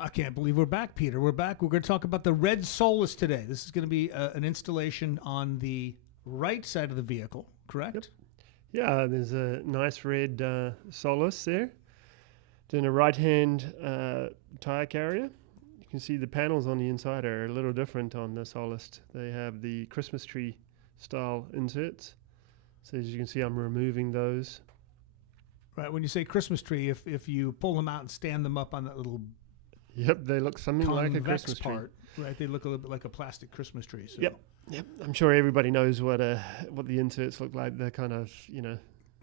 I can't believe we're back, Peter. We're back. We're going to talk about the red Solis today. This is going to be an installation on the right side of the vehicle, correct? Yep. Yeah, there's a nice red Solis there. Then a right-hand tire carrier. You can see the panels on the inside are a little different on the Solis. They have the Christmas tree style inserts. So as you can see, I'm removing those. Right. When you say Christmas tree, if you pull them out and stand them up on that little Yep, they look something like a Christmas part, right? They look a little bit like a plastic Christmas tree. So. Yep. I'm sure everybody knows what the inserts look like. They're kind of,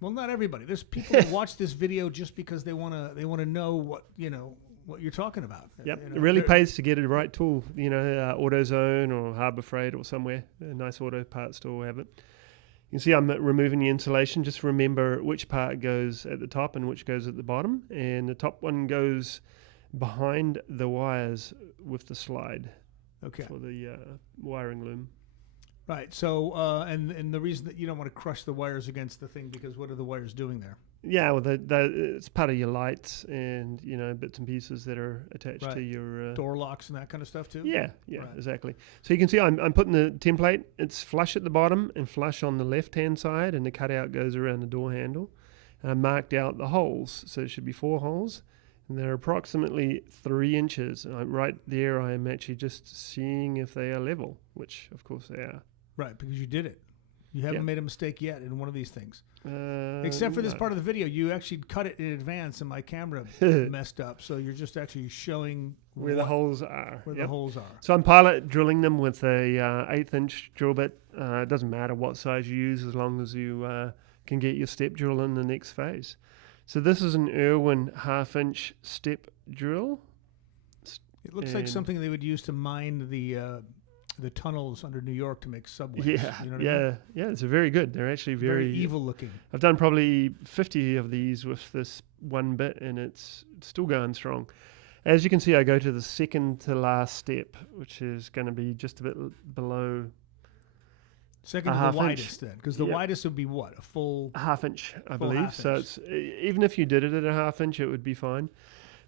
Well, not everybody. There's people who watch this video just because they want to know what you're talking about. Yep, it really pays to get a right tool. AutoZone or Harbor Freight or somewhere. A nice auto parts store will have it. You can see I'm removing the insulation. Just remember which part goes at the top and which goes at the bottom. And the top one goes behind the wires with the slide. Okay. For the wiring loom. Right. So, and the reason that you don't want to crush the wires against the thing, because what are the wires doing there? Yeah, well, it's part of your lights and, bits and pieces that are attached to your... door locks and that kind of stuff too? Yeah, right. Exactly. So you can see I'm putting the template. It's flush at the bottom and flush on the left-hand side, and the cutout goes around the door handle. And I marked out the holes, so it should be 4 holes. And they're approximately 3 inches. Right there, I am actually just seeing if they are level, which, of course, they are. Right, because you did it. You haven't made a mistake yet in one of these things. Except for this part of the video. You actually cut it in advance, and my camera messed up. So you're just actually showing where the holes are. Where the holes are. So I'm pilot drilling them with a 1/8-inch drill bit. It doesn't matter what size you use as long as you can get your step drill in the next phase. So this is an Irwin 1/2-inch step drill. It looks like something they would use to mine the tunnels under New York to make subways. Yeah, you know what I mean? Yeah. It's very good. They're actually very evil looking. I've done probably 50 of these with this one bit, and it's still going strong. As you can see, I go to the second to last step, which is going to be just a bit below. Second to the widest then, because the widest would be what? A full 1/2 inch, I believe. So it's even if you did it at a 1/2 inch, it would be fine.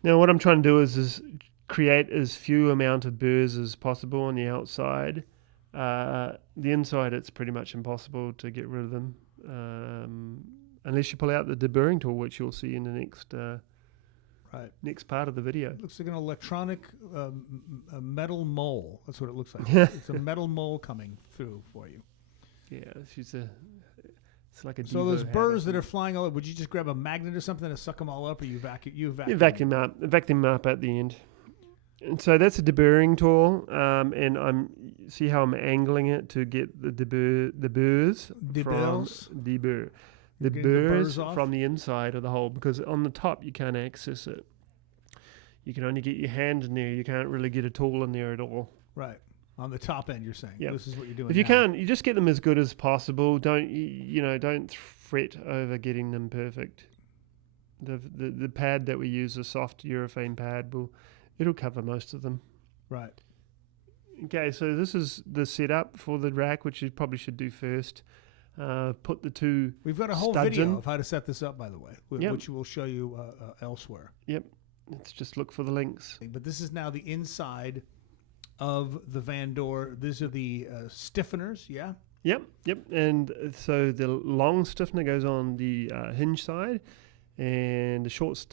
Now what I'm trying to do is create as few amount of burrs as possible on the outside. The inside, it's pretty much impossible to get rid of them unless you pull out the deburring tool, which you'll see in the next part of the video. It looks like an electronic a metal mole. That's what it looks like. It's a metal mole coming through for you. Yeah, it's like a. So those burrs that are flying all over, would you just grab a magnet or something to suck them all up, or you vacuum? You vacuum them up at the end. And so that's a deburring tool, and see how I'm angling it to get the burrs from the inside of the hole, because on the top you can't access it. You can only get your hand in there. You can't really get a tool in there at all. Right. On the top end, you're saying. Yeah. This is what you're doing. If you can, you just get them as good as possible. Don't fret over getting them perfect. The pad that we use, a soft urethane pad, it'll cover most of them. Right. Okay, so this is the setup for the rack, which you probably should do first. Put the 2 We've got a whole video of how to set this up, by the way, which we'll show you elsewhere. Yep. Let's just look for the links. But this is now the inside of the van door. These are the stiffeners, yeah? Yep. And so the long stiffener goes on the hinge side, and the shortest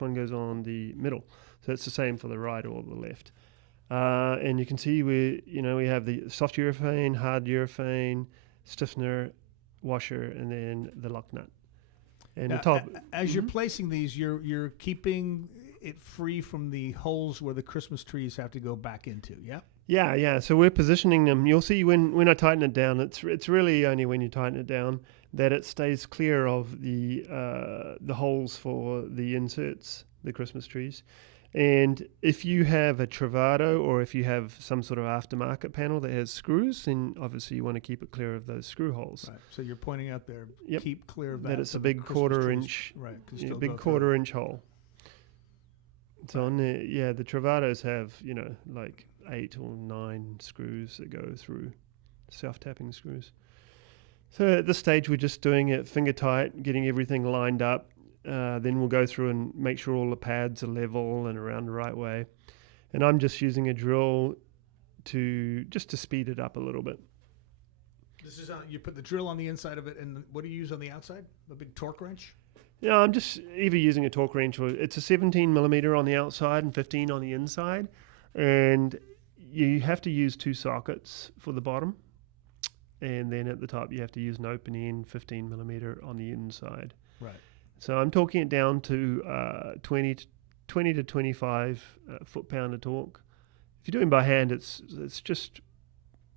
one goes on the middle. So it's the same for the right or the left. And you can see we have the soft urethane, hard urethane, stiffener, washer, and then the lock nut. And the top. As you're placing these, you're keeping it free from the holes where the Christmas trees have to go back into. Yeah. Yeah. So we're positioning them. You'll see when I tighten it down, it's really only when you tighten it down that it stays clear of the holes for the inserts, the Christmas trees. And if you have a Travato, or if you have some sort of aftermarket panel that has screws, then obviously you want to keep it clear of those screw holes. Right. So you're pointing out there, keep clear of that. That it's a big quarter-inch, big quarter-inch hole. So on the Travatos have like 8 or 9 screws that go through, self-tapping screws. So at this stage we're just doing it finger tight, getting everything lined up. Then we'll go through and make sure all the pads are level and around the right way. And I'm just using a drill to speed it up a little bit. This is you put the drill on the inside of it, and what do you use on the outside? A big torque wrench? Yeah, I'm just either using a torque wrench or it's a 17 millimeter on the outside and 15 on the inside. And you have to use 2 sockets for the bottom. And then at the top, you have to use an open end 15 millimeter on the inside. Right. So I'm torquing it down to 20 to 25 foot-pound of torque. If you're doing by hand, it's just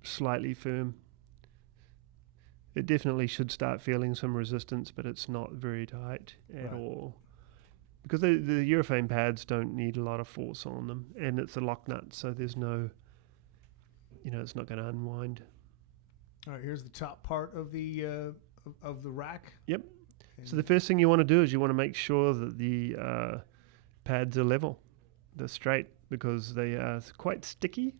slightly firm. It definitely should start feeling some resistance, but it's not very tight at all. Because the urethane pads don't need a lot of force on them, and it's a lock nut, so there's no, it's not going to unwind. All right, here's the top part of the rack. Yep. So the first thing you want to do is you want to make sure that the pads are level, they're straight, because they are quite sticky.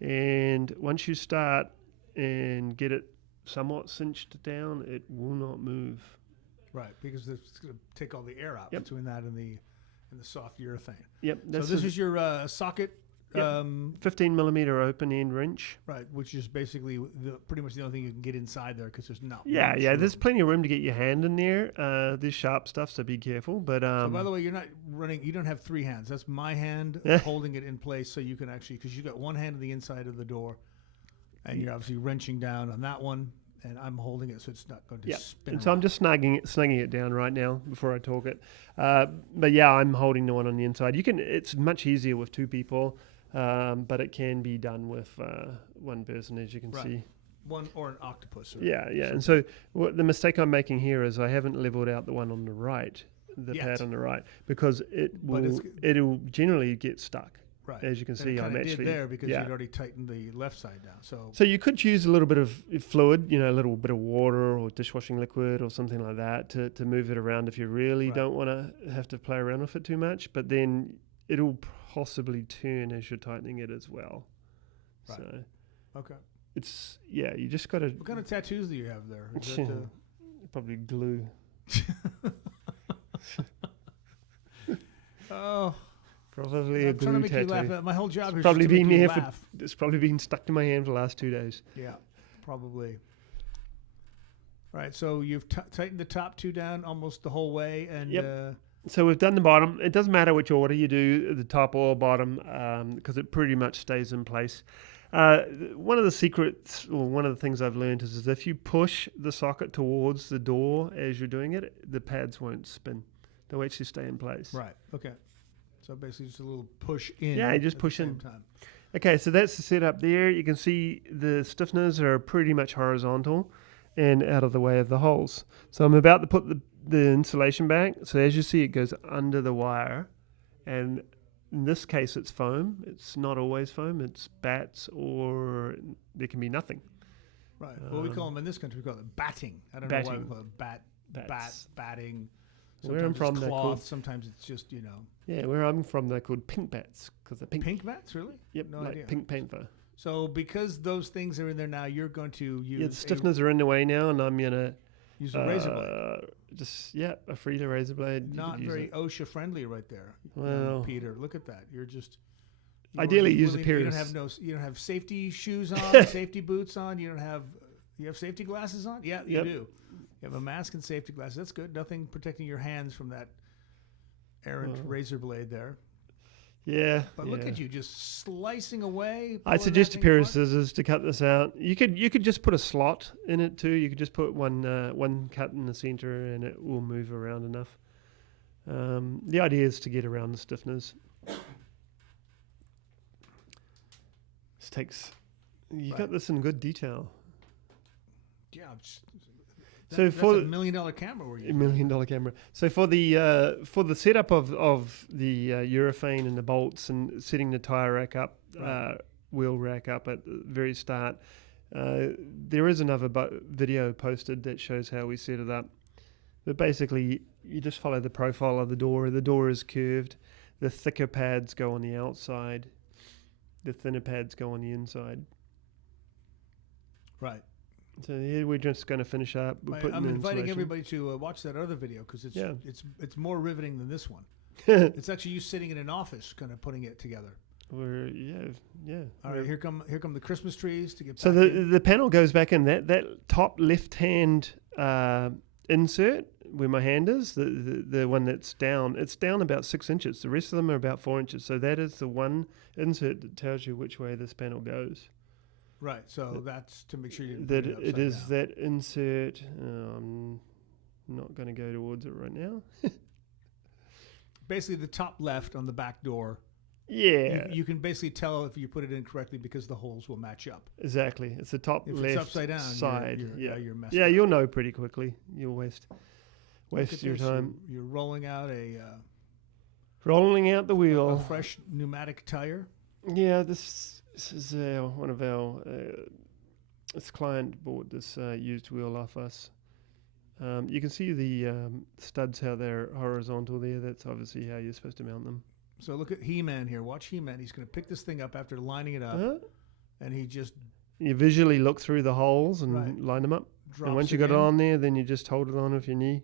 And once you start and get it somewhat cinched down, it will not move. Right, because it's going to take all the air out between that and the soft urethane. Yep. So this is your socket. 15 millimeter open end wrench. Right, which is basically pretty much the only thing you can get inside there because there's not. There's plenty of room to get your hand in there. There's sharp stuff, so be careful. But so by the way, you're not running. You don't have 3 hands. That's my hand holding it in place, so you can actually, because you got one hand on the inside of the door, and you're obviously wrenching down on that one, and I'm holding it so it's not going to spin. And so I'm just snugging it down right now before I torque it. But yeah, I'm holding the one on the inside. It's much easier with 2 people. But it can be done with one person, as you can see. One or an octopus. And so the mistake I'm making here is I haven't leveled out the one on the right, pad on the right, because it'll generally get stuck. Right. As you can see, I'm actually did there because you'd already tightened the left side down. So you could use a little bit of fluid, a little bit of water or dishwashing liquid or something like that to move it around if you really don't want to have to play around with it too much. But then it'll possibly turn as you're tightening it as well. Right. So okay. It's you just got to. What kind of tattoos do you have there? Is probably glue. Oh. Probably I'm a trying to glue make tattoo. You laugh. My whole job it's is probably just to been make you there laugh. it's probably been stuck to my hand for the last 2 days. Yeah, probably. All right, so you've tightened the top 2 down almost the whole way, and so we've done the bottom. It doesn't matter which order you do, the top or bottom, because it pretty much stays in place. One of the secrets, or one of the things I've learned is if you push the socket towards the door as you're doing it, the pads won't spin. They'll actually stay in place. Right. Okay. So basically just a little push in. Yeah, you just push in. Time. Okay, so that's the setup there. You can see the stiffeners are pretty much horizontal and out of the way of the holes. So I'm about to put the insulation back. So as you see, it goes under the wire. And in this case, it's foam. It's not always foam. It's bats, or there can be nothing. Right. Well, we call them in this country, we call it batting. I don't know why we call it batting. Where I'm from, they're called. Sometimes it's just, Yeah, where I'm from, they're called pink bats because they're pink. Pink bats, really? Yep, no like idea. Pink panther. So because those things are in there now, you're going to use. Yeah, the stiffeners are in the way now, and I'm gonna use a razor blade. A Frida razor blade. Not very OSHA friendly, right there. Well, Peter, look at that. You're just. Ideally, use a pair. You don't have safety shoes on, safety boots on. You have safety glasses on. Yeah, you do. You have a mask and safety glasses. That's good. Nothing protecting your hands from that errant razor blade there. Yeah. But look at you just slicing away. I suggest a pair of scissors to cut this out. You could just put a slot in it too. You could just put one cut in the center and it will move around enough. The idea is to get around the stiffeners. This takes. You got this in good detail. Yeah. So that's $1 million camera. $1 million camera. So for the setup of the urethane and the bolts and setting the tire rack up, wheel rack up at the very start, there is another video posted that shows how we set it up. But basically, you just follow the profile of the door. The door is curved. The thicker pads go on the outside. The thinner pads go on the inside. Right. So here we're just going to finish up. I'm inviting everybody to watch that other video because it's more riveting than this one. It's actually you sitting in an office, kind of putting it together. All right, here come the Christmas trees to get. So back in. the panel goes back in that top left hand insert where my hand is, the one that's down. It's down about 6 inches. The rest of them are about 4 inches. So that is the one insert that tells you which way this panel goes. Right. So that's to make sure you that it is down. That insert. I'm not going to go towards it right now. Basically, the top left on the back door. Yeah. You can basically tell if you put it in correctly because the holes will match up. Exactly. It's the top if left it's upside down, side. You're messed up. You'll know pretty quickly. You'll waste your time. You're rolling out rolling out the wheel. A fresh pneumatic tire. Yeah, this is one of our this client bought this used wheel off us. You can see the studs, how they're horizontal there. That's obviously how you're supposed to mount them. So look at He-Man here. Watch He-Man. He's going to pick this thing up after lining it up, and he just... You visually look through the holes and line them up. And once you got it on there, then you just hold it on with your knee.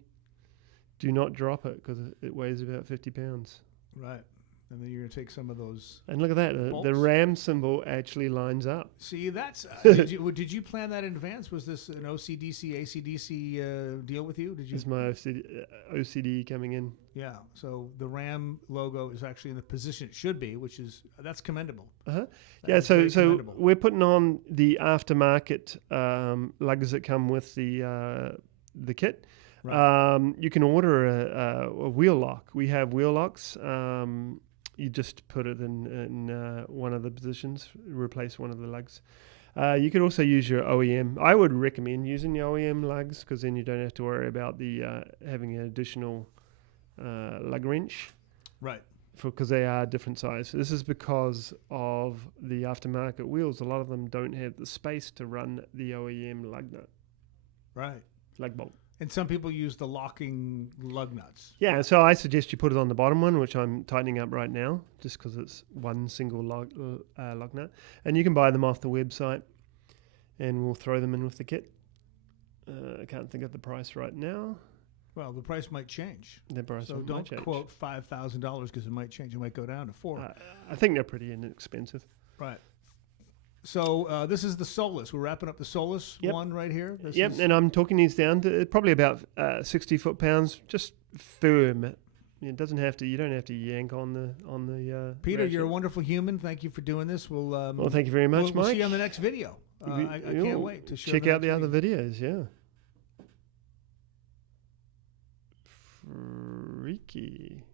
Do not drop it because it weighs about 50 pounds. Right. And then you're going to take some of those. And look at that. The RAM symbol actually lines up. See, that's... did you plan that in advance? Was this an OCDC, ACDC deal with you? It's my OCD coming in. Yeah. So the RAM logo is actually in the position it should be, that's commendable. Yeah, so we're putting on the aftermarket lugs that come with the kit. Right. You can order a wheel lock. We have wheel locks. You just put it in one of the positions, replace one of the lugs. You could also use your OEM. I would recommend using the OEM lugs because then you don't have to worry about the having an additional lug wrench. Right. Because they are different size. So this is because of the aftermarket wheels. A lot of them don't have the space to run the OEM lug nut. Right. Lug bolt. And some people use the locking lug nuts. Yeah, so I suggest you put it on the bottom one, which I'm tightening up right now, just because it's one single lug nut. And you can buy them off the website, and we'll throw them in with the kit. I can't think of the price right now. Well, the price might change. So don't quote $5,000 because it might change. It might go down to $4,000. I think they're pretty inexpensive. Right. So this is the Solis. We're wrapping up the Solis one right here. And I'm talking these down to probably about 60 foot-pounds, just firm. It doesn't have to. You don't have to yank on the. Peter, you're a wonderful human. Thank you for doing this. Well, thank you very much, Mike. We'll see you on the next video. I can't wait to show. Check out the other videos. Yeah. Freaky.